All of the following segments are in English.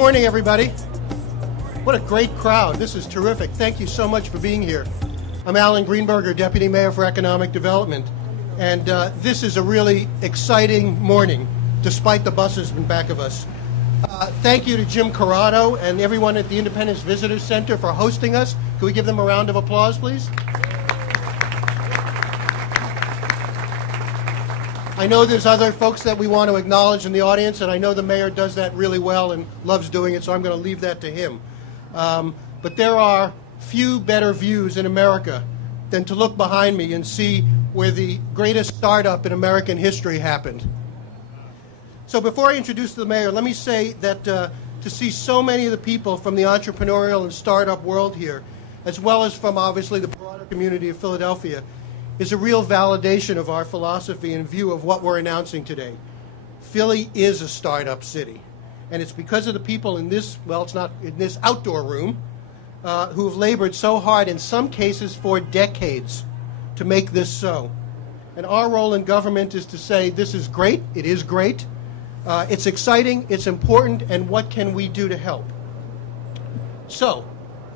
morning, everybody. What a great crowd. This is terrific. Thank you so much for being here. I'm Alan Greenberger, Deputy Mayor for Economic Development, and this is a really exciting morning, despite the buses in back of us. Thank you to Jim Corrado and everyone at the Independence Visitors Center for hosting us. Can we give them a round of applause, please? I know there's other folks that we want to acknowledge in the audience, and I know the mayor does that really well and loves doing it, so I'm going to leave that to him. But there are few better views in America than to look behind me and see where the greatest startup in American history happened. So before I introduce the mayor, let me say that to see so many of the people from the entrepreneurial and startup world here, as well as from obviously the broader community of Philadelphia, is a real validation of our philosophy and view of what we're announcing today. Philly is a startup city, and it's because of the people in this, well, it's not in this outdoor room, who have labored so hard, in some cases for decades, to make this so. And our role in government is to say, this is great, it is great, it's exciting, it's important, and what can we do to help? So,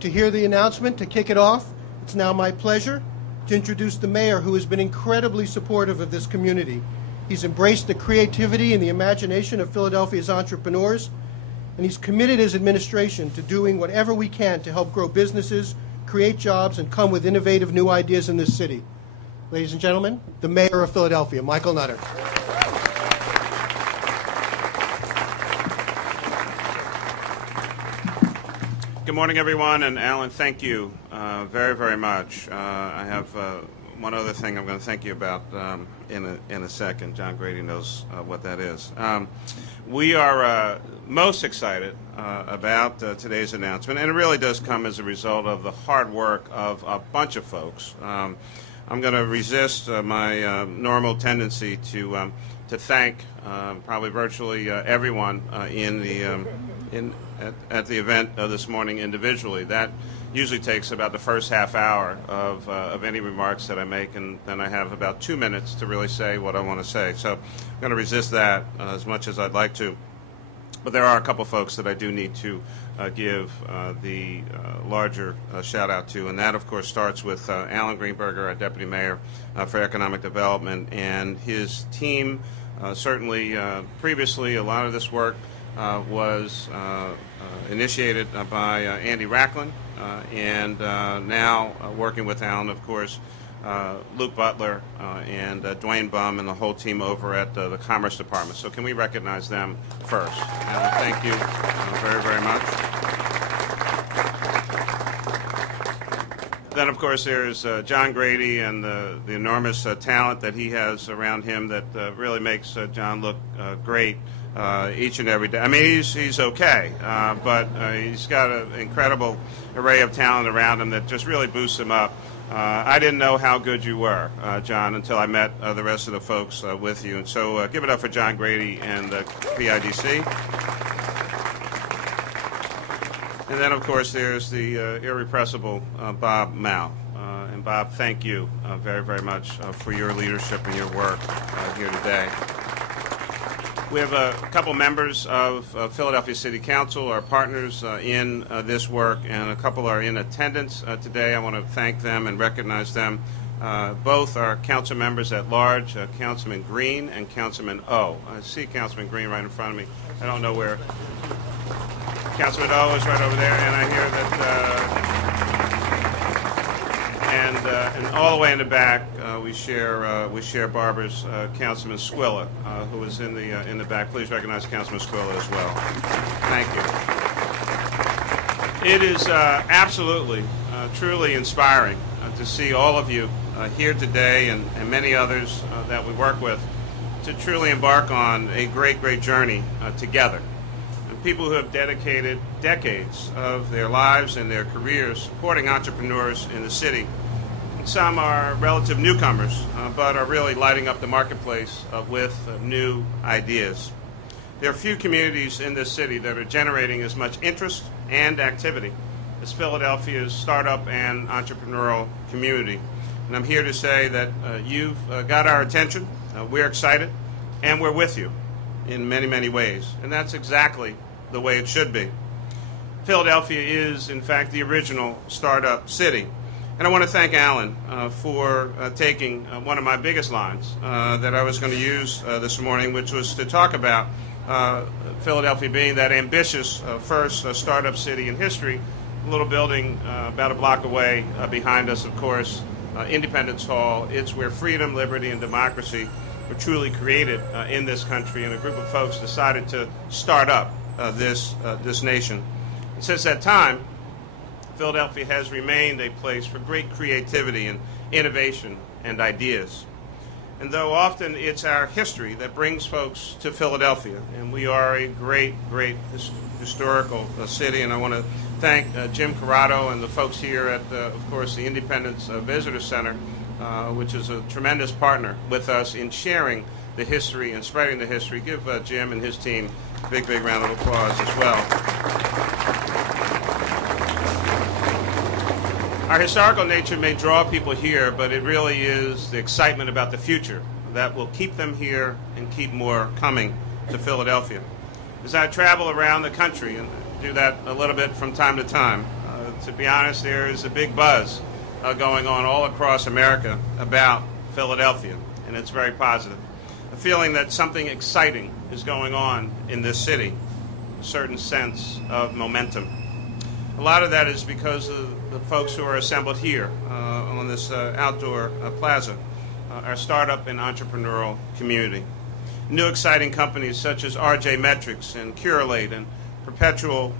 to hear the announcement, to kick it off, it's now my pleasure to introduce the mayor, who has been incredibly supportive of this community. He's embraced the creativity and the imagination of Philadelphia's entrepreneurs, and he's committed his administration to doing whatever we can to help grow businesses, create jobs, and come with innovative new ideas in this city. Ladies and gentlemen, the mayor of Philadelphia, Michael Nutter. Good morning, everyone, and Alan, thank you very, very much. I have one other thing I'm going to thank you about in a second. John Grady knows what that is. We are most excited about today's announcement, and it really does come as a result of the hard work of a bunch of folks. I'm going to resist my normal tendency to thank probably virtually everyone at the event this morning individually. That usually takes about the first half hour of any remarks that I make, and then I have about 2 minutes to really say what I want to say. So I'm going to resist that as much as I'd like to. But there are a couple folks that I do need to give the larger shout out to, and that of course starts with Alan Greenberger, our Deputy Mayor for Economic Development, and his team. Certainly previously a lot of this work was initiated by Andy Racklin, and now working with Alan, of course, Luke Butler and Dwayne Bum and the whole team over at the Commerce Department. So can we recognize them first? Alan, thank you very, very much. Then, of course, there's John Grady and the enormous talent that he has around him that really makes John look great each and every day. I mean, he's okay, but he's got an incredible array of talent around him that just really boosts him up. I didn't know how good you were, John, until I met the rest of the folks with you. And so give it up for John Grady and the PIDC. And then, of course, there's the irrepressible Bob Mao. And Bob, thank you very, very much for your leadership and your work here today. We have a couple members of Philadelphia City Council, our partners in this work, and a couple are in attendance today. I want to thank them and recognize them. Both are council members at large, Councilman Green and Councilman O. I see Councilman Green right in front of me. I don't know where. Councilman O is right over there, and I hear that, and all the way in the back, we share Barbara's Councilman Squilla, who is in the back. Please recognize Councilman Squilla as well. Thank you. It is absolutely, truly inspiring to see all of you here today and many others that we work with to truly embark on a great, great journey together. People who have dedicated decades of their lives and their careers supporting entrepreneurs in the city. Some are relative newcomers, but are really lighting up the marketplace with new ideas. There are few communities in this city that are generating as much interest and activity as Philadelphia's startup and entrepreneurial community. And I'm here to say that you've got our attention, we're excited, and we're with you in many, many ways. And that's exactly the way it should be. Philadelphia is, in fact, the original startup city. And I want to thank Alan for taking one of my biggest lines that I was going to use this morning, which was to talk about Philadelphia being that ambitious first startup city in history. A little building about a block away behind us, of course, Independence Hall. It's where freedom, liberty, and democracy were truly created in this country, and a group of folks decided to start up this nation. And since that time, Philadelphia has remained a place for great creativity and innovation and ideas. And though often it's our history that brings folks to Philadelphia, and we are a great historical city, and I want to thank Jim Corrado and the folks here at, of course, the Independence Visitor Center, which is a tremendous partner with us in sharing the history and spreading the history. Give Jim and his team a big round of applause as well. Our historical nature may draw people here, but it really is the excitement about the future that will keep them here and keep more coming to Philadelphia. As I travel around the country, and do that a little bit from time to time, to be honest, there is a big buzz going on all across America about Philadelphia, and it's very positive. A feeling that something exciting is going on in this city, a certain sense of momentum. A lot of that is because of the folks who are assembled here on this outdoor plaza, our startup and entrepreneurial community. New exciting companies such as RJ Metrics and Curelate and Perceptual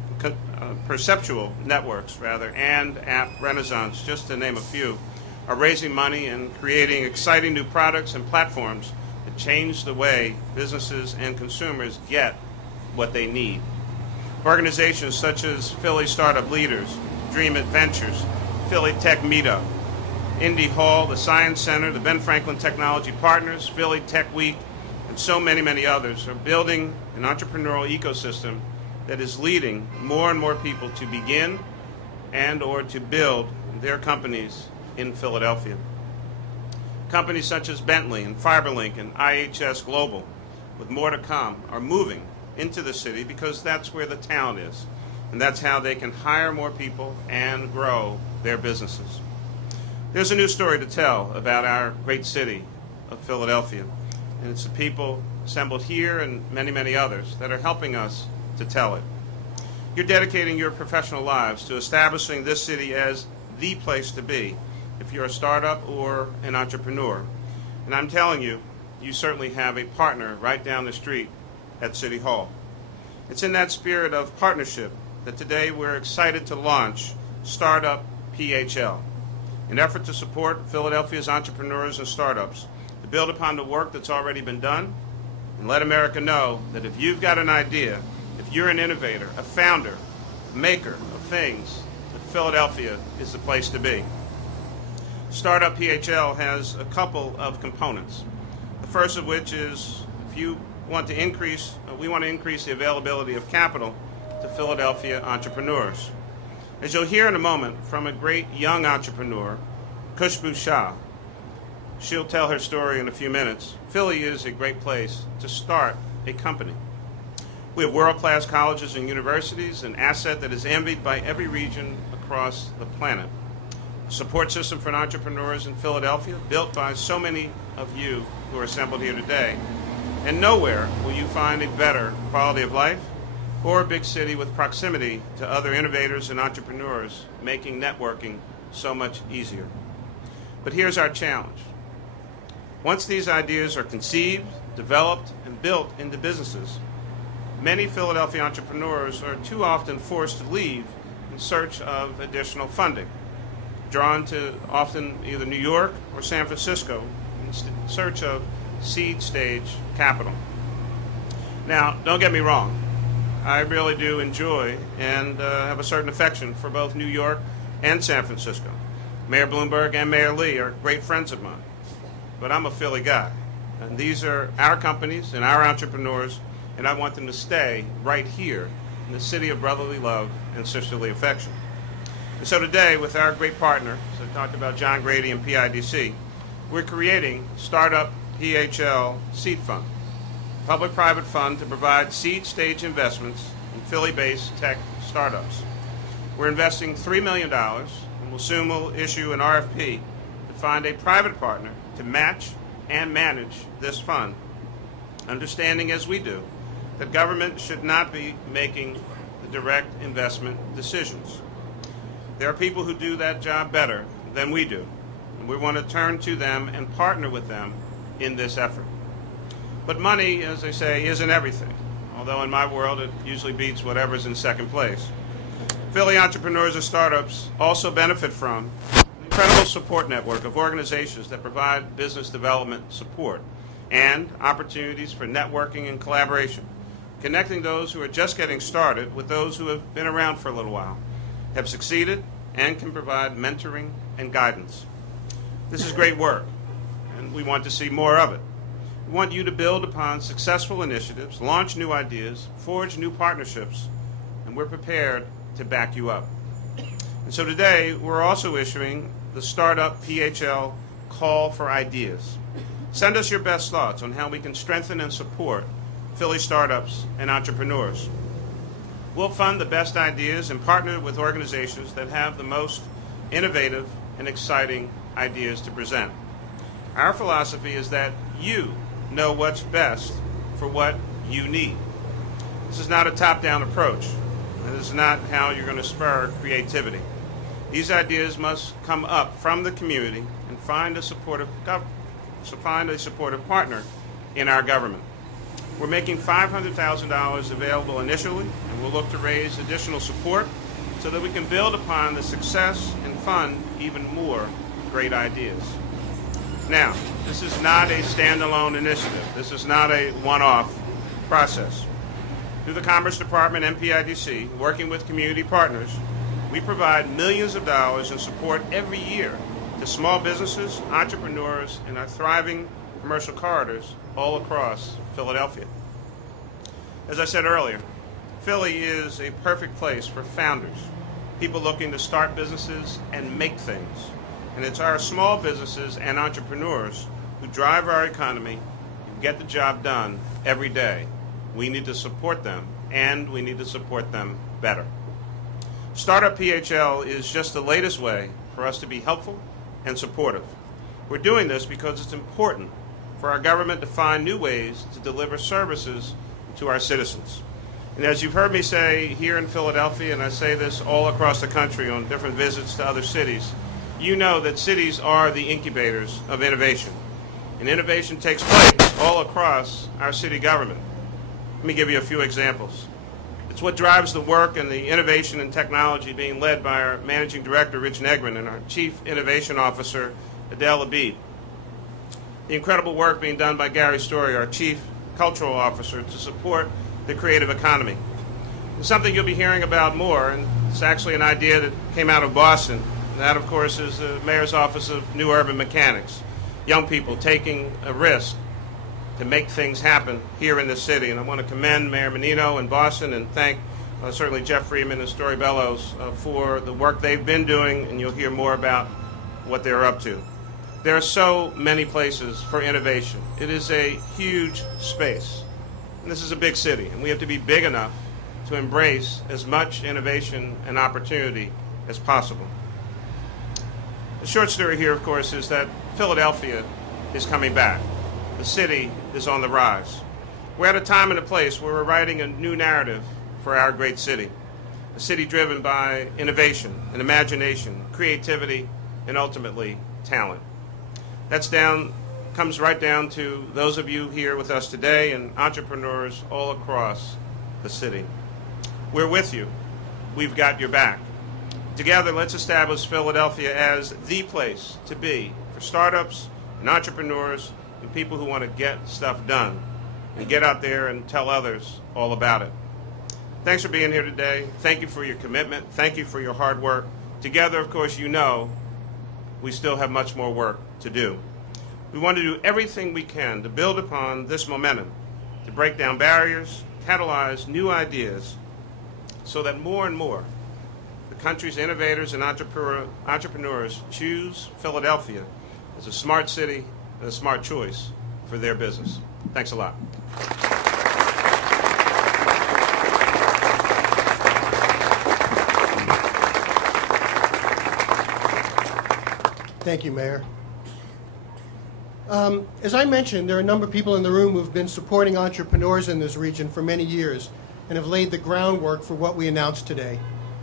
Networks, and App Renaissance, just to name a few, are raising money and creating exciting new products and platforms that change the way businesses and consumers get what they need. Organizations such as Philly Startup Leaders, Dream Adventures, Philly Tech Meetup, Indy Hall, the Science Center, the Ben Franklin Technology Partners, Philly Tech Week, and so many others are building an entrepreneurial ecosystem that is leading more and more people to begin and or to build their companies in Philadelphia. Companies such as Bentley and Fiberlink and IHS Global, with more to come, are moving into the city because that's where the town is, and that's how they can hire more people and grow their businesses. There's a new story to tell about our great city of Philadelphia, and it's the people assembled here and many others that are helping us to tell it. You're dedicating your professional lives to establishing this city as the place to be if you're a startup or an entrepreneur. And I'm telling you, you certainly have a partner right down the street at City Hall. It's in that spirit of partnership that today we're excited to launch StartupPHL, an effort to support Philadelphia's entrepreneurs and startups, to build upon the work that's already been done, and let America know that if you've got an idea, if you're an innovator, a founder, a maker of things, that Philadelphia is the place to be. StartupPHL has a couple of components. The first of which is, if you want to increase, we want to increase the availability of capital to Philadelphia entrepreneurs. As you'll hear in a moment from a great young entrepreneur, Khushbu Shah, she'll tell her story in a few minutes. Philly is a great place to start a company. We have world-class colleges and universities, an asset that is envied by every region across the planet. A support system for entrepreneurs in Philadelphia, built by so many of you who are assembled here today. And nowhere will you find a better quality of life or a big city with proximity to other innovators and entrepreneurs, making networking so much easier. But here's our challenge. Once these ideas are conceived, developed, and built into businesses, many Philadelphia entrepreneurs are too often forced to leave in search of additional funding, drawn to often either New York or San Francisco in search of seed stage capital. Now, don't get me wrong. I really do enjoy and have a certain affection for both New York and San Francisco. Mayor Bloomberg and Mayor Lee are great friends of mine. But I'm a Philly guy. And these are our companies and our entrepreneurs, and I want them to stay right here in the city of brotherly love and sisterly affection. And so today, with our great partner, as I talked about John Grady and PIDC, we're creating StartupPHL Seed Fund, a public-private fund to provide seed stage investments in Philly-based tech startups. We're investing $3 million, and soon we'll issue an RFP to find a private partner to match and manage this fund, understanding as we do that government should not be making the direct investment decisions. There are people who do that job better than we do, and we want to turn to them and partner with them in this effort. But money, as I say, isn't everything, although in my world it usually beats whatever's in second place. Philly entrepreneurs and startups also benefit from an incredible support network of organizations that provide business development support and opportunities for networking and collaboration, connecting those who are just getting started with those who have been around for a little while, have succeeded, and can provide mentoring and guidance. This is great work, and we want to see more of it. We want you to build upon successful initiatives, launch new ideas, forge new partnerships, and we're prepared to back you up. And so today, we're also issuing the StartupPHL Call for Ideas. Send us your best thoughts on how we can strengthen and support Philly startups and entrepreneurs. We'll fund the best ideas and partner with organizations that have the most innovative and exciting ideas to present. Our philosophy is that you know what's best for what you need. This is not a top-down approach. This is not how you're going to spur creativity. These ideas must come up from the community and find a supportive partner in our government. We're making $500,000 available initially, and we'll look to raise additional support so that we can build upon the success and fund even more great ideas. Now, this is not a standalone initiative. This is not a one-off process. Through the Commerce Department, MPIDC, working with community partners, we provide millions of dollars in support every year to small businesses, entrepreneurs, and our thriving commercial corridors all across Philadelphia. As I said earlier, Philly is a perfect place for founders, people looking to start businesses and make things. And it's our small businesses and entrepreneurs who drive our economy and get the job done every day. We need to support them, and we need to support them better. StartupPHL is just the latest way for us to be helpful and supportive. We're doing this because it's important for our government to find new ways to deliver services to our citizens. And as you've heard me say here in Philadelphia, and I say this all across the country on different visits to other cities, you know that cities are the incubators of innovation. And innovation takes place all across our city government. Let me give you a few examples. It's what drives the work and the innovation and technology being led by our Managing Director, Rich Negrin, and our Chief Innovation Officer, Adele Abid. The incredible work being done by Gary Story, our Chief Cultural Officer, to support the creative economy. It's something you'll be hearing about more, and it's actually an idea that came out of Boston. And that, of course, is the Mayor's Office of New Urban Mechanics. Young people taking a risk to make things happen here in the city. And I want to commend Mayor Menino in Boston and thank certainly Jeff Freeman and Story Bellows for the work they've been doing, and you'll hear more about what they're up to. There are so many places for innovation. It is a huge space. And this is a big city, and we have to be big enough to embrace as much innovation and opportunity as possible. The short story here, of course, is that Philadelphia is coming back. The city is on the rise. We're at a time and a place where we're writing a new narrative for our great city. A city driven by innovation and imagination, creativity, and ultimately talent. Comes right down to those of you here with us today and entrepreneurs all across the city. We're with you. We've got your back. Together, let's establish Philadelphia as the place to be for startups and entrepreneurs and people who want to get stuff done and get out there and tell others all about it. Thanks for being here today. Thank you for your commitment. Thank you for your hard work. Together, of course, you know we still have much more work to do. We want to do everything we can to build upon this momentum, to break down barriers, catalyze new ideas, so that more and more the country's innovators and entrepreneurs choose Philadelphia as a smart city and a smart choice for their business. Thanks a lot. Thank you, Mayor. As I mentioned, there are a number of people in the room who've been supporting entrepreneurs in this region for many years and have laid the groundwork for what we announced today.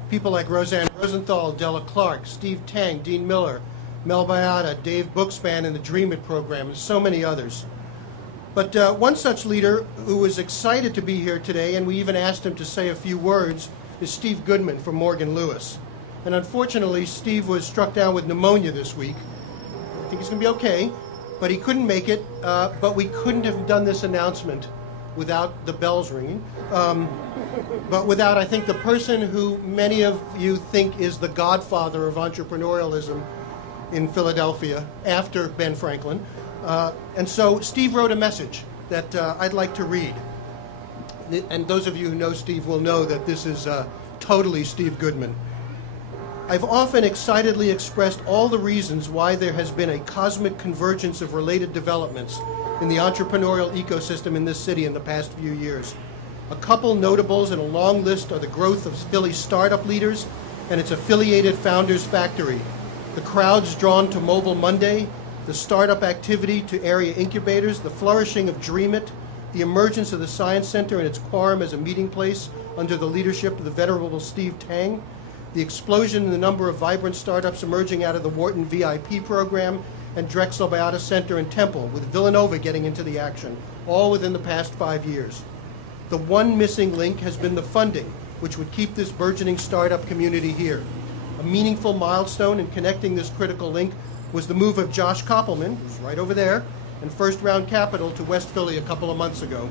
People like Roseanne Rosenthal, Della Clark, Steve Tang, Dean Miller, Mel Bayada, Dave Bookspan, and the Dream It program, and so many others. But one such leader who was excited to be here today, and we even asked him to say a few words, is Steve Goodman from Morgan Lewis. And unfortunately, Steve was struck down with pneumonia this week. I think he's going to be okay, but he couldn't make it. But we couldn't have done this announcement without the bells ringing. But without, I think, the person who many of you think is the godfather of entrepreneurialism in Philadelphia after Ben Franklin. And so Steve wrote a message that I'd like to read. And those of you who know Steve will know that this is totally Steve Goodman. I've often excitedly expressed all the reasons why there has been a cosmic convergence of related developments in the entrepreneurial ecosystem in this city in the past few years. A couple notables and a long list are the growth of Philly's startup leaders and its affiliated Founders Factory, the crowds drawn to Mobile Monday, the startup activity to area incubators, the flourishing of Dream It, the emergence of the Science Center and its quorum as a meeting place under the leadership of the venerable Steve Tang, the explosion in the number of vibrant startups emerging out of the Wharton VIP program and Drexel Bayada Center and Temple, with Villanova getting into the action, all within the past 5 years. The one missing link has been the funding, which would keep this burgeoning startup community here. A meaningful milestone in connecting this critical link was the move of Josh Koppelman, who's right over there, and First Round Capital to West Philly a couple of months ago.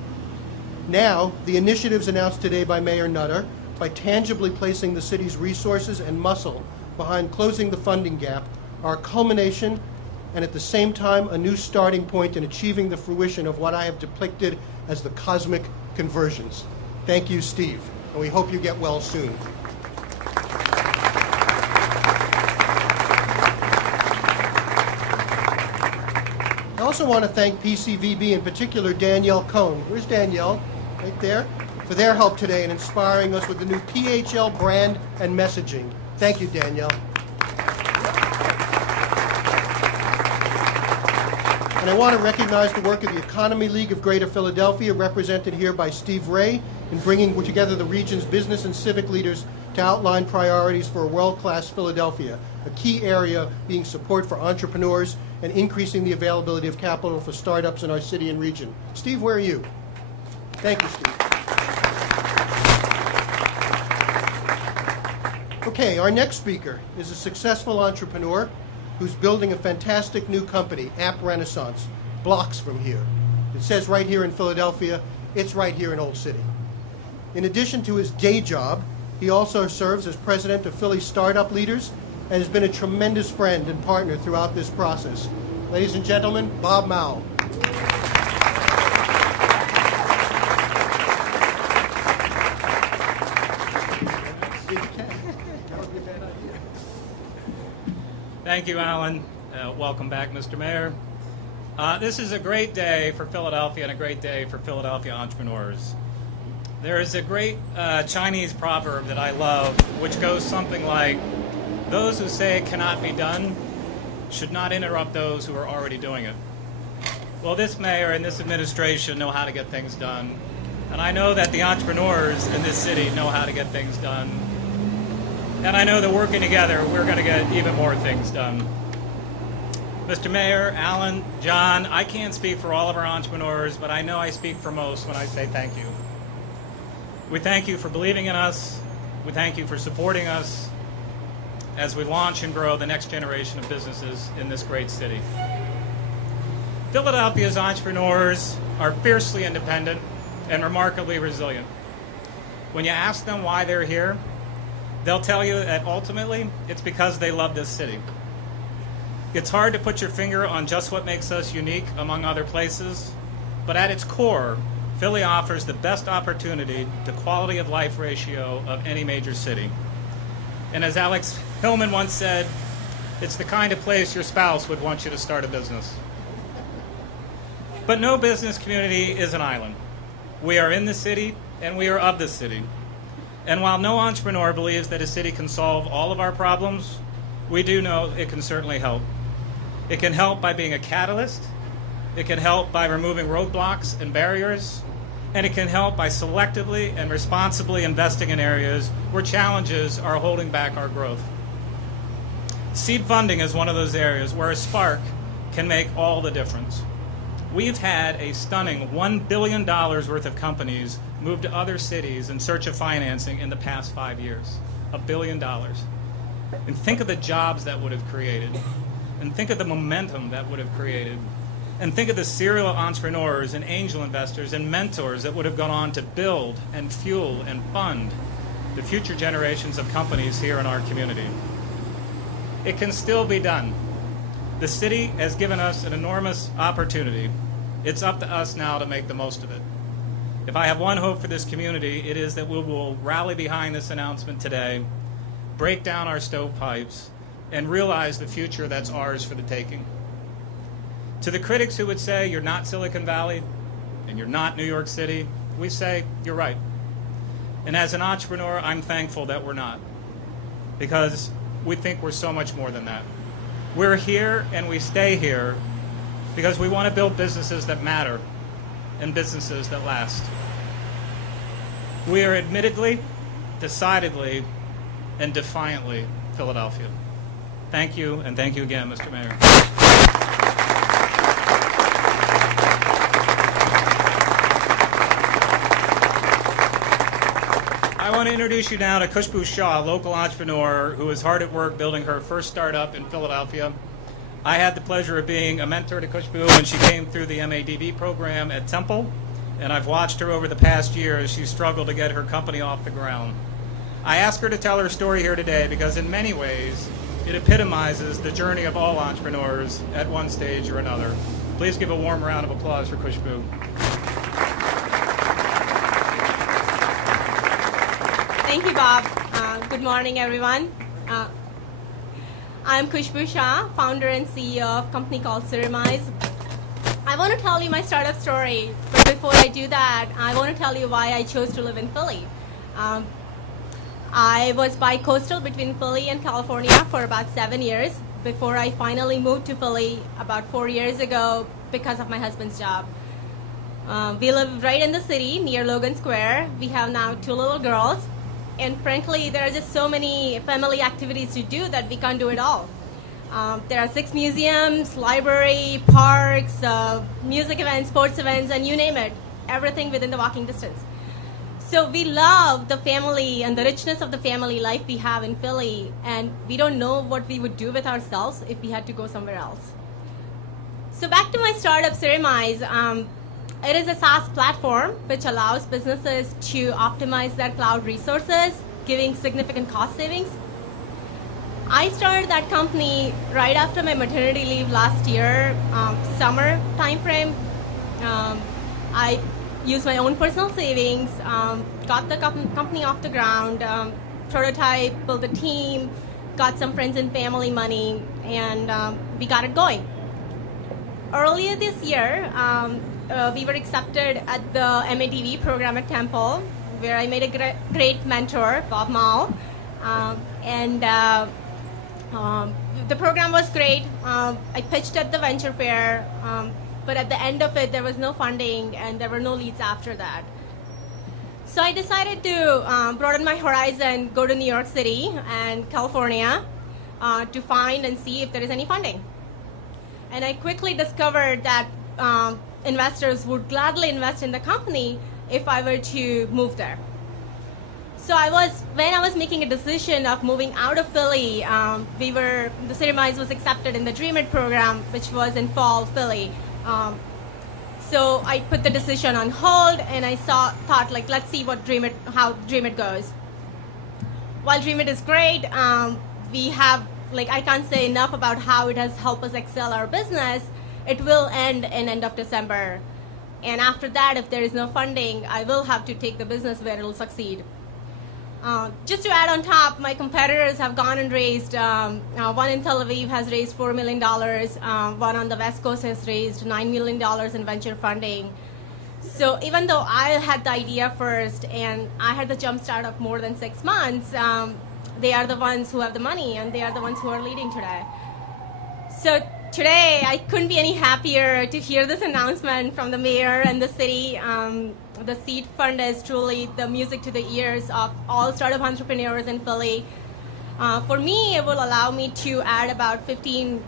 Now, the initiatives announced today by Mayor Nutter, by tangibly placing the city's resources and muscle behind closing the funding gap, are a culmination and at the same time a new starting point in achieving the fruition of what I have depicted as the cosmic conversions. Thank you, Steve, and we hope you get well soon. I also want to thank PCVB, in particular Danielle Cohn. Where's Danielle? Right there. For their help today in inspiring us with the new PHL brand and messaging. Thank you, Danielle. And I want to recognize the work of the Economy League of Greater Philadelphia, represented here by Steve Ray, in bringing together the region's business and civic leaders to outline priorities for a world-class Philadelphia, a key area being support for entrepreneurs and increasing the availability of capital for startups in our city and region. Steve, where are you? Thank you, Steve. Okay, our next speaker is a successful entrepreneur who's building a fantastic new company, App Renaissance, blocks from here. It says right here in Philadelphia, it's right here in Old City. In addition to his day job, he also serves as president of Philly Startup Leaders and has been a tremendous friend and partner throughout this process. Ladies and gentlemen, Bob Mao. Thank you, Alan. Welcome back, Mr. Mayor. This is a great day for Philadelphia and a great day for Philadelphia entrepreneurs. There is a great Chinese proverb that I love, which goes something like, those who say it cannot be done should not interrupt those who are already doing it. Well, this mayor and this administration know how to get things done, and I know that the entrepreneurs in this city know how to get things done. And I know that working together, we're going to get even more things done. Mr. Mayor, Alan, John, I can't speak for all of our entrepreneurs, but I know I speak for most when I say thank you. We thank you for believing in us. We thank you for supporting us as we launch and grow the next generation of businesses in this great city. Philadelphia's entrepreneurs are fiercely independent and remarkably resilient. When you ask them why they're here, they'll tell you that ultimately it's because they love this city. It's hard to put your finger on just what makes us unique among other places, but at its core, Philly offers the best opportunity to quality of life ratio of any major city. And as Alex Hillman once said, it's the kind of place your spouse would want you to start a business. But no business community is an island. We are in the city and we are of the city. And while no entrepreneur believes that a city can solve all of our problems, we do know it can certainly help. It can help by being a catalyst. It can help by removing roadblocks and barriers. And it can help by selectively and responsibly investing in areas where challenges are holding back our growth. Seed funding is one of those areas where a spark can make all the difference. We've had a stunning $1 billion worth of companies move to other cities in search of financing in the past 5 years. $1 billion. And think of the jobs that would have created. And think of the momentum that would have created. And think of the serial entrepreneurs and angel investors and mentors that would have gone on to build and fuel and fund the future generations of companies here in our community. It can still be done. The city has given us an enormous opportunity. It's up to us now to make the most of it. If I have one hope for this community, it is that we will rally behind this announcement today, break down our stovepipes, and realize the future that's ours for the taking. To the critics who would say you're not Silicon Valley and you're not New York City, we say you're right. And as an entrepreneur, I'm thankful that we're not, because we think we're so much more than that. We're here and we stay here because we want to build businesses that matter and businesses that last. We are admittedly, decidedly, and defiantly Philadelphia. Thank you, and thank you again, Mr. Mayor. I want to introduce you now to Khushbu Shah, a local entrepreneur who is hard at work building her first startup in Philadelphia. I had the pleasure of being a mentor to Khushbu when she came through the MADV program at Temple, and I've watched her over the past year as she struggled to get her company off the ground. I asked her to tell her story here today because in many ways it epitomizes the journey of all entrepreneurs at one stage or another. Please give a warm round of applause for Khushbu. Thank you, Bob. Good morning, everyone. I'm Khushbu Shah, founder and CEO of a company called Surmise. I want to tell you my startup story, but before I do that, I want to tell you why I chose to live in Philly. I was bi-coastal between Philly and California for about 7 years before I finally moved to Philly about 4 years ago because of my husband's job. We live right in the city near Logan Square. We have now 2 little girls. And frankly, there are just so many family activities to do that we can't do it all. There are 6 museums, library, parks, music events, sports events, and you name it, everything within the walking distance. So we love the family and the richness of the family life we have in Philly, and we don't know what we would do with ourselves if we had to go somewhere else. So back to my startup, Surmise. It is a SaaS platform which allows businesses to optimize their cloud resources, giving significant cost savings. I started that company right after my maternity leave last year, summer timeframe. I used my own personal savings, got the company off the ground, prototype, built a team, got some friends and family money, and we got it going. Earlier this year, we were accepted at the MADV program at Temple, where I made a great mentor, Bob Mall. The program was great. I pitched at the venture fair, but at the end of it, there was no funding and there were no leads after that. So I decided to broaden my horizon, go to New York City and California to find and see if there is any funding. And I quickly discovered that investors would gladly invest in the company if I were to move there. So when I was making a decision of moving out of Philly, the Surmise was accepted in the Dream It program, which was in fall Philly. So I put the decision on hold, and I thought let's see how Dream It goes. While Dream It is great, we have I can't say enough about how it has helped us excel our business. It will end in end of December. And after that, if there is no funding, I will have to take the business where it will succeed. Just to add on top, my competitors have gone and raised, one in Tel Aviv has raised $4 million, one on the West Coast has raised $9 million in venture funding. So even though I had the idea first and I had the jump start of more than 6 months, they are the ones who have the money and they are the ones who are leading today. So today I couldn't be any happier to hear this announcement from the mayor and the city. The seed fund is truly the music to the ears of all startup entrepreneurs in Philly. For me, it will allow me to add about 15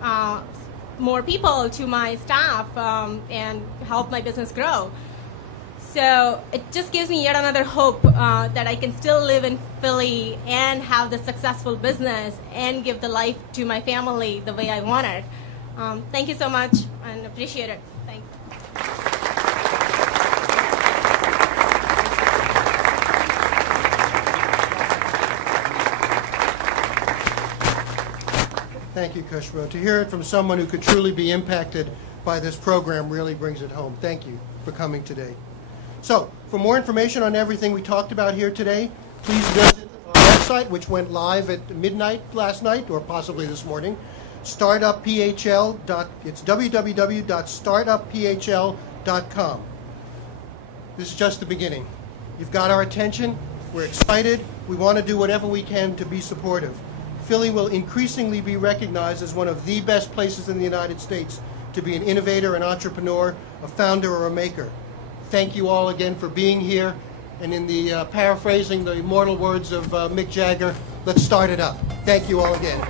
more people to my staff and help my business grow. So it just gives me yet another hope that I can still live in Philly and have the successful business and give the life to my family the way I want it. Thank you so much and appreciate it. Thanks. Thank you, Khushbu. To hear it from someone who could truly be impacted by this program really brings it home. Thank you for coming today. So, for more information on everything we talked about here today, please visit our website, which went live at midnight last night, or possibly this morning, StartupPHL. It's www.startupphl.com. This is just the beginning. You've got our attention. We're excited. We want to do whatever we can to be supportive. Philly will increasingly be recognized as one of the best places in the United States to be an innovator, an entrepreneur, a founder, or a maker. Thank you all again for being here. And in the paraphrasing the immortal words of Mick Jagger, let's start it up. Thank you all again.